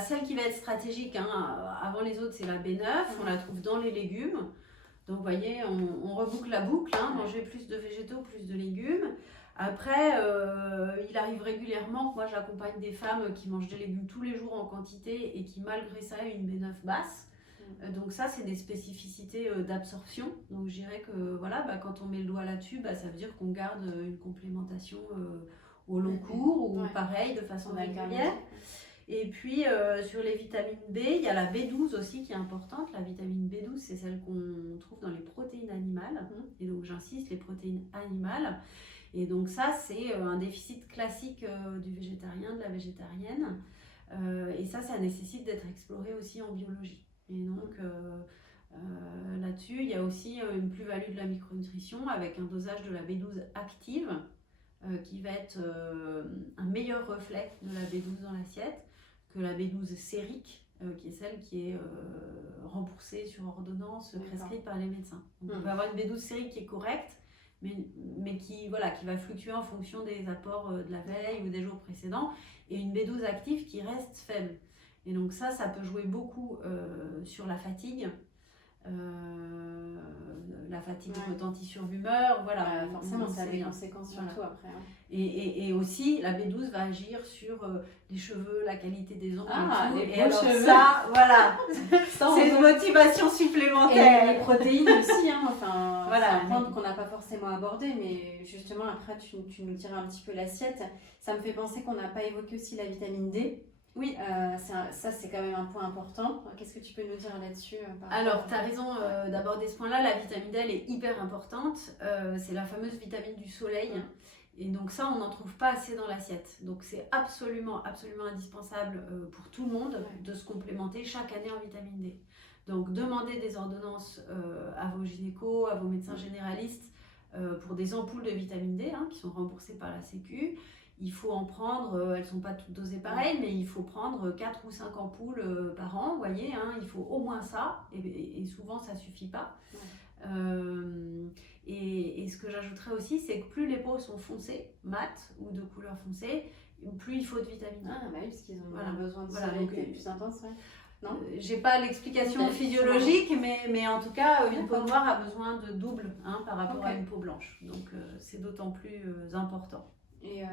celle qui va être stratégique avant les autres, c'est la B9. On la trouve dans les légumes. Donc vous voyez, on reboucle la boucle, manger plus de végétaux, plus de légumes. Après, il arrive régulièrement que moi j'accompagne des femmes qui mangent des légumes tous les jours en quantité et qui malgré ça aient une B9 basse. Donc ça, c'est des spécificités d'absorption. Donc je dirais que quand on met le doigt là-dessus, ça veut dire qu'on garde une complémentation au long cours ou pareil, de façon régulière. Et puis sur les vitamines B, il y a la B12 aussi qui est importante. La vitamine B12, c'est celle qu'on trouve dans les protéines animales. animales. Et donc j'insiste, les protéines animales. Et donc ça, c'est un déficit classique du végétarien, de la végétarienne. Et ça nécessite d'être exploré aussi en biologie. Et donc là-dessus, il y a aussi une plus-value de la micronutrition avec un dosage de la B12 active qui va être un meilleur reflet de la B12 dans l'assiette que la B12 sérique, qui est celle qui est remboursée sur ordonnance, prescrite par les médecins. Donc on peut avoir une B12 sérique qui est correcte, mais qui va fluctuer en fonction des apports de la veille ou des jours précédents, et une B12 active qui reste faible. Et donc ça peut jouer beaucoup sur la fatigue. La fatigue retentit sur l'humeur, voilà. Forcément, ça a des conséquences sur tout après. Hein. Et aussi, la B12 va agir sur les cheveux, la qualité des ongles. Les et alors cheveux. ça, voilà, c'est une motivation supplémentaire. Et les protéines aussi, hein. Enfin, voilà, c'est un point qu'on n'a pas forcément abordé, mais justement, après, tu nous diras un petit peu l'assiette. Ça me fait penser qu'on n'a pas évoqué aussi la vitamine D. Oui. Ça, c'est quand même un point important. Qu'est-ce que tu peux nous dire là-dessus Alors, tu as raison d'aborder ce point-là. La vitamine D, elle est hyper importante. C'est la fameuse vitamine du soleil. Et donc ça, on n'en trouve pas assez dans l'assiette. Donc c'est absolument, absolument indispensable pour tout le monde de se complémenter chaque année en vitamine D. Donc demandez des ordonnances à vos gynécos, à vos médecins généralistes pour des ampoules de vitamine D qui sont remboursées par la Sécu. Il faut en prendre, elles ne sont pas toutes dosées pareil, mais il faut prendre 4 ou 5 ampoules par an, vous voyez, il faut au moins ça, et souvent ça ne suffit pas. Et ce que j'ajouterais aussi, c'est que plus les peaux sont foncées, mates ou de couleur foncée, plus il faut de vitamine D. Ah bah oui, parce qu'ils ont un besoin de soleil plus intense, Non, j'ai pas l'explication physiologique, mais en tout cas, une peau noire a besoin de double par rapport à une peau blanche. Donc c'est d'autant plus important. Et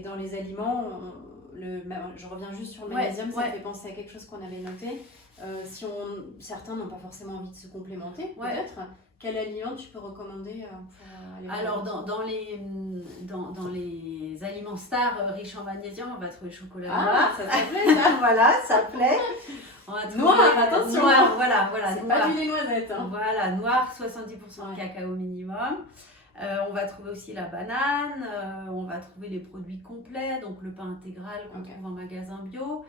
dans les aliments, je reviens juste sur le magnésium, ça me fait penser à quelque chose qu'on avait noté. Certains n'ont pas forcément envie de se complémenter, peut-être. Quel aliment tu peux recommander pour aller Alors, dans les aliments stars riches en magnésium, on va trouver le chocolat noir. Ça plaît, ça. Voilà, ça plaît. On va trouver noir, attention. Noir, voilà. C'est pas du lait noisette. Voilà, noir, 70% de cacao minimum. On va trouver aussi la banane, on va trouver les produits complets, donc le pain intégral qu'on trouve en magasin bio.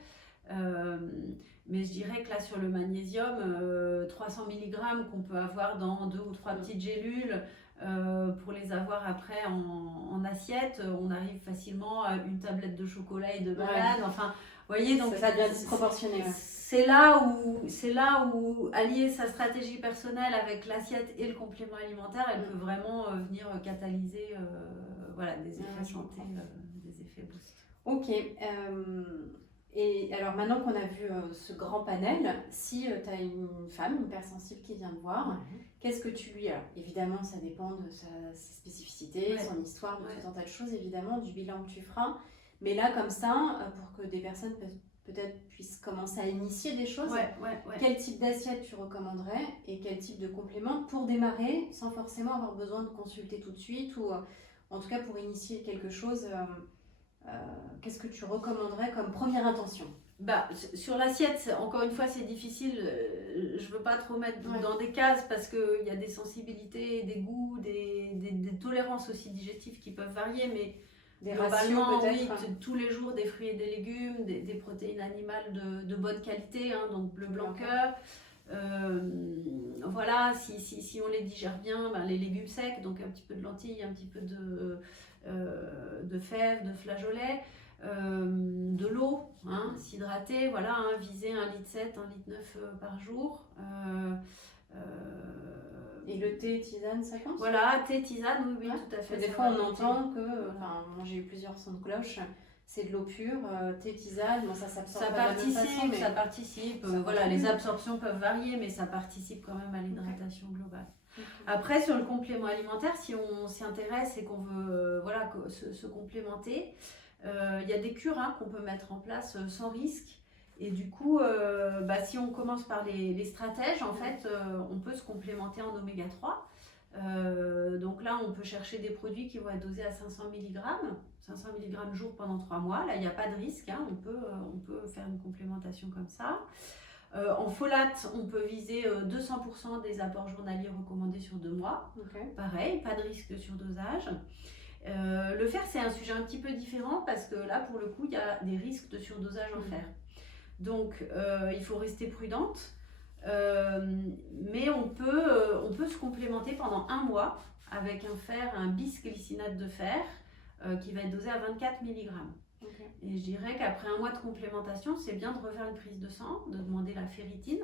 Mais je dirais que là, sur le magnésium, 300 mg qu'on peut avoir dans 2 ou 3 petites gélules, pour les avoir après en assiette, on arrive facilement à une tablette de chocolat et de banane. Enfin, vous voyez, donc ça devient disproportionné. C'est là où allier sa stratégie personnelle avec l'assiette et le complément alimentaire, elle peut vraiment venir catalyser des effets santé, des effets boost. Ok. Et alors maintenant qu'on a vu ce grand panel, si tu as une femme hypersensible qui vient te voir, qu'est-ce que tu lui... Alors évidemment, ça dépend de ses spécificités, son histoire, de tout un tas de choses, évidemment, du bilan que tu feras. Mais là, comme ça, pour que des personnes peut-être puissent commencer à initier des choses, quel type d'assiette tu recommanderais et quel type de complément pour démarrer sans forcément avoir besoin de consulter tout de suite ou en tout cas pour initier quelque chose, qu'est-ce que tu recommanderais comme première intention? Sur l'assiette, encore une fois, c'est difficile. Je ne veux pas trop mettre dans des cases parce qu'il y a des sensibilités, des goûts, des tolérances aussi digestives qui peuvent varier, mais des globalement, peut-être. Tous les jours des fruits et des légumes, des protéines animales de bonne qualité, donc bleu, blanc, cœur. Voilà, si on les digère bien, les légumes secs, donc un petit peu de lentilles, un petit peu de fèves, de flageolets, de l'eau, s'hydrater, voilà, viser 1,7 litre, 1,9 litre par jour. Et le thé, tisane, ça compte? Voilà, thé, tisane, oui, tout à fait. Des fois, on entend que, moi j'ai eu plusieurs sons de cloche, c'est de l'eau pure, thé, tisane, ça s'absorbe ça pas de la même façon, mais... Ça participe. Voilà, les absorptions peuvent varier, mais ça participe quand même à l'hydratation globale. Après, sur le complément alimentaire, si on s'y intéresse et qu'on veut se complémenter, il y a des cures qu'on peut mettre en place sans risque. Et du coup, si on commence par les stratèges, en fait, on peut se complémenter en oméga 3. Donc là, on peut chercher des produits qui vont être dosés à 500 mg jour pendant 3 mois. Là, il n'y a pas de risque, on peut faire une complémentation comme ça. En folate, on peut viser 200% des apports journaliers recommandés sur 2 mois. Pareil, pas de risque de surdosage. Le fer, c'est un sujet un petit peu différent parce que là, pour le coup, il y a des risques de surdosage en fer. Donc, il faut rester prudente. Mais on peut se complémenter pendant 1 mois avec un bisglycinate de fer qui va être dosé à 24 mg. Et je dirais qu'après 1 mois de complémentation, c'est bien de refaire une prise de sang, de demander la ferritine.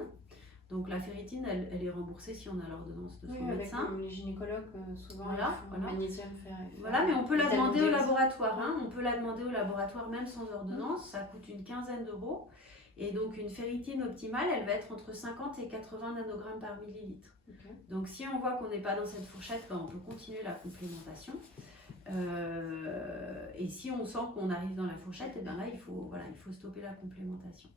Donc la ferritine, elle est remboursée si on a l'ordonnance de son médecin. Avec les gynécologues, souvent, voilà. magnésium, fer. Voilà, mais on peut la demander au laboratoire. Hein. On peut la demander au laboratoire même sans ordonnance. Ça coûte une quinzaine d'euros. Et donc une ferritine optimale, elle va être entre 50 et 80 nanogrammes par millilitre. Donc si on voit qu'on n'est pas dans cette fourchette, on peut continuer la complémentation. Et si on sent qu'on arrive dans la fourchette, et bien là, il faut stopper la complémentation.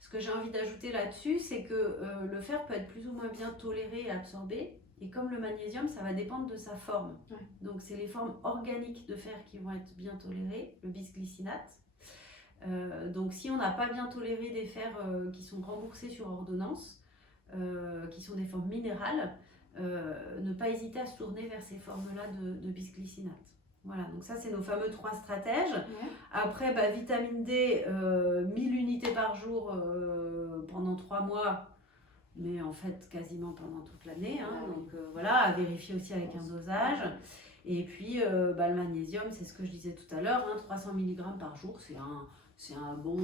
Ce que j'ai envie d'ajouter là-dessus, c'est que le fer peut être plus ou moins bien toléré et absorbé. Et comme le magnésium, ça va dépendre de sa forme. Donc c'est les formes organiques de fer qui vont être bien tolérées, le bisglycinate. Donc si on n'a pas bien toléré des fers qui sont remboursés sur ordonnance, qui sont des formes minérales, ne pas hésiter à se tourner vers ces formes-là de bisglycinate. Voilà, donc ça c'est nos fameux 3 stratèges. Après, vitamine D, 1000 unités par jour pendant 3 mois, mais en fait quasiment pendant toute l'année. Hein, donc voilà, à vérifier aussi avec un dosage. Et puis le magnésium, c'est ce que je disais tout à l'heure, 300 mg par jour, c'est un bon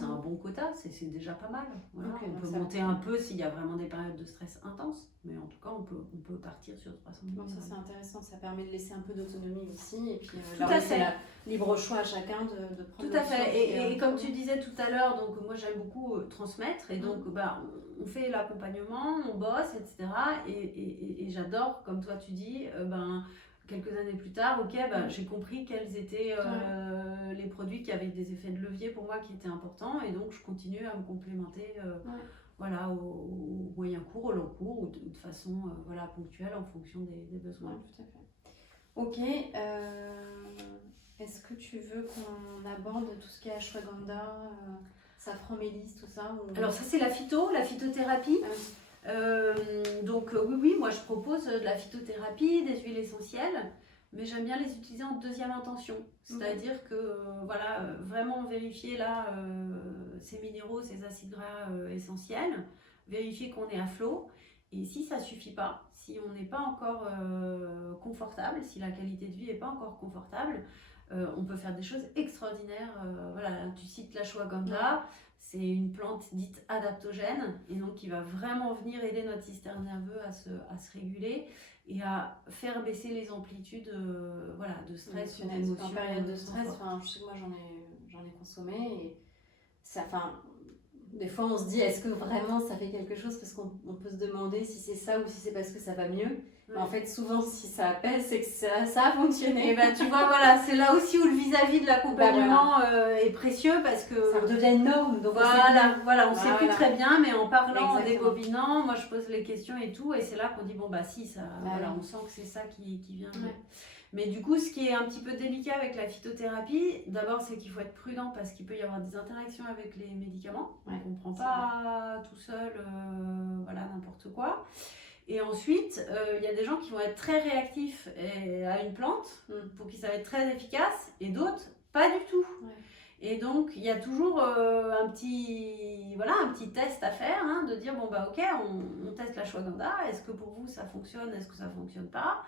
un bon quota, c'est déjà pas mal. Voilà, on peut monter un peu s'il y a vraiment des périodes de stress intenses, mais en tout cas on peut partir sur 300 mg. Ça c'est intéressant, ça permet de laisser un peu d'autonomie aussi, et puis c'est libre choix à chacun de prendre. Tout à fait, et comme tu disais tout à l'heure, donc moi j'aime beaucoup transmettre, et donc on fait l'accompagnement, on bosse, etc. Et j'adore, comme toi tu dis, quelques années plus tard, j'ai compris quels étaient les produits qui avaient des effets de levier pour moi qui étaient importants, et donc je continue à me complémenter au moyen cours, au long cours, ou de façon ponctuelle en fonction des besoins. Tout à fait. Ok, est-ce que tu veux qu'on aborde tout ce qui est ashwagandha, safran mélis, tout ça Alors ça c'est la phytothérapie. Donc oui, moi je propose de la phytothérapie, des huiles essentielles, mais j'aime bien les utiliser en deuxième intention. C'est-à-dire que vraiment vérifier là ces minéraux, ces acides gras essentiels, vérifier qu'on est à flot. Et si ça ne suffit pas, si on n'est pas encore confortable, si la qualité de vie n'est pas encore confortable, on peut faire des choses extraordinaires. Tu cites l'ashwagandha. C'est une plante dite adaptogène, et donc qui va vraiment venir aider notre système nerveux à se réguler et à faire baisser les amplitudes de stress ou d'émotion. En période de stress, je sais que moi j'en ai consommé, et ça, des fois on se dit est-ce que vraiment ça fait quelque chose, parce qu'on peut se demander si c'est ça ou si c'est parce que ça va mieux. En fait, souvent, si ça apaise, c'est que ça a fonctionné. Et tu vois, c'est là aussi où le vis-à-vis de l'accompagnement est précieux, parce que ça redevient une norme. Donc on sait plus très bien, mais en parlant, en débobinant, moi je pose les questions et tout, et c'est là qu'on dit si, ça, on sent que c'est ça qui vient. Mais du coup, ce qui est un petit peu délicat avec la phytothérapie, d'abord, c'est qu'il faut être prudent, parce qu'il peut y avoir des interactions avec les médicaments. Donc on ne prend pas tout seul n'importe quoi. Et ensuite, il y a des gens qui vont être très réactifs à une plante, pour qui ça va être très efficace, et d'autres, pas du tout. Et donc, il y a toujours un petit test à faire, de dire, ok, on teste l'ashwagandha, est-ce que pour vous ça fonctionne, est-ce que ça ne fonctionne pas ?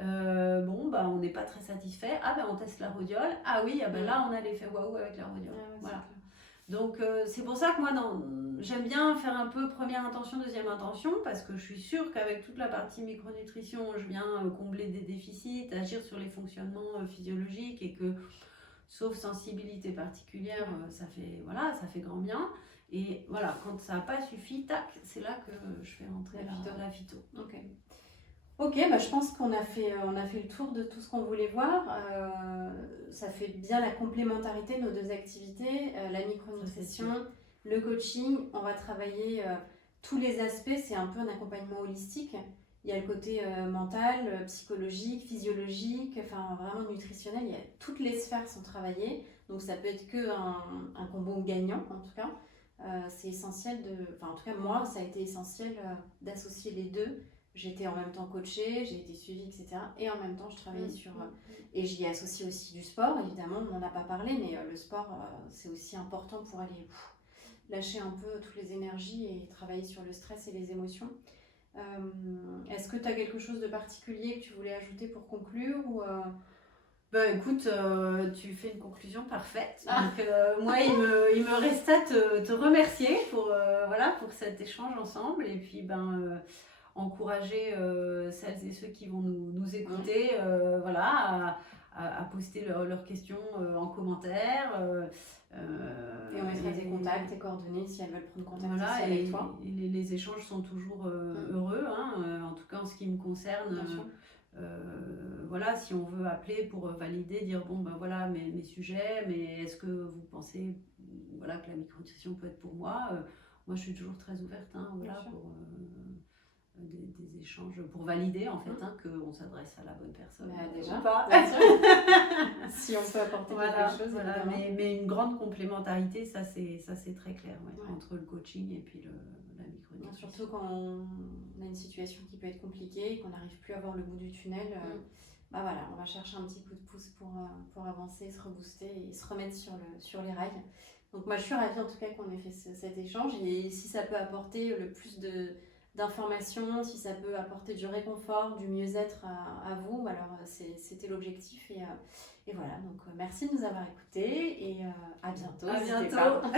On n'est pas très satisfait, on teste la rhodiole, là on a l'effet waouh avec la rhodiole. Donc c'est pour ça que moi j'aime bien faire un peu première intention, deuxième intention, parce que je suis sûre qu'avec toute la partie micronutrition, je viens combler des déficits, agir sur les fonctionnements physiologiques, et que sauf sensibilité particulière, ça fait grand bien. Et quand ça n'a pas suffi, c'est là que je fais rentrer la phyto. Ok, je pense qu'on a fait le tour de tout ce qu'on voulait voir. Ça fait bien la complémentarité de nos deux activités, la micronutrition, le coaching. On va travailler tous les aspects, c'est un peu un accompagnement holistique. Il y a le côté mental, psychologique, physiologique, vraiment nutritionnel. Toutes les sphères sont travaillées, donc ça peut être qu'un combo gagnant en tout cas. c'est essentiel en tout cas moi, ça a été essentiel d'associer les deux. J'étais en même temps coachée, j'ai été suivie, etc. Et en même temps, je travaillais sur... et j'y ai associé aussi du sport, évidemment, on n'en a pas parlé, mais le sport, c'est aussi important pour aller lâcher un peu toutes les énergies et travailler sur le stress et les émotions. Est-ce que tu as quelque chose de particulier que tu voulais ajouter pour conclure Bah écoute, tu fais une conclusion parfaite. Donc moi, il me reste à te remercier pour cet échange ensemble. Et puis encourager celles et ceux qui vont nous écouter à poster leurs questions en commentaire. Et on mettra tes contacts, tes coordonnées si elles veulent prendre contact aussi avec toi. Les échanges sont toujours heureux, en tout cas en ce qui me concerne. Si on veut appeler pour valider, dire mes sujets, mais est-ce que vous pensez que la micronutrition peut être pour moi, moi je suis toujours très ouverte pour des échanges, pour valider en fait qu'on s'adresse à la bonne personne. Déjà, pas. Bien sûr. Si on peut apporter quelque chose, mais une grande complémentarité, ça c'est très clair, entre le coaching et puis la micronutrition. Surtout quand on a une situation qui peut être compliquée, qu'on n'arrive plus à voir le bout du tunnel, on va chercher un petit coup de pouce pour avancer, se rebooster et se remettre sur les rails. Donc moi je suis ravie en tout cas qu'on ait fait cet échange, et si ça peut apporter le plus d'informations, si ça peut apporter du réconfort, du mieux-être à vous, alors c'était l'objectif, et voilà, donc merci de nous avoir écoutés et à bientôt. À bientôt.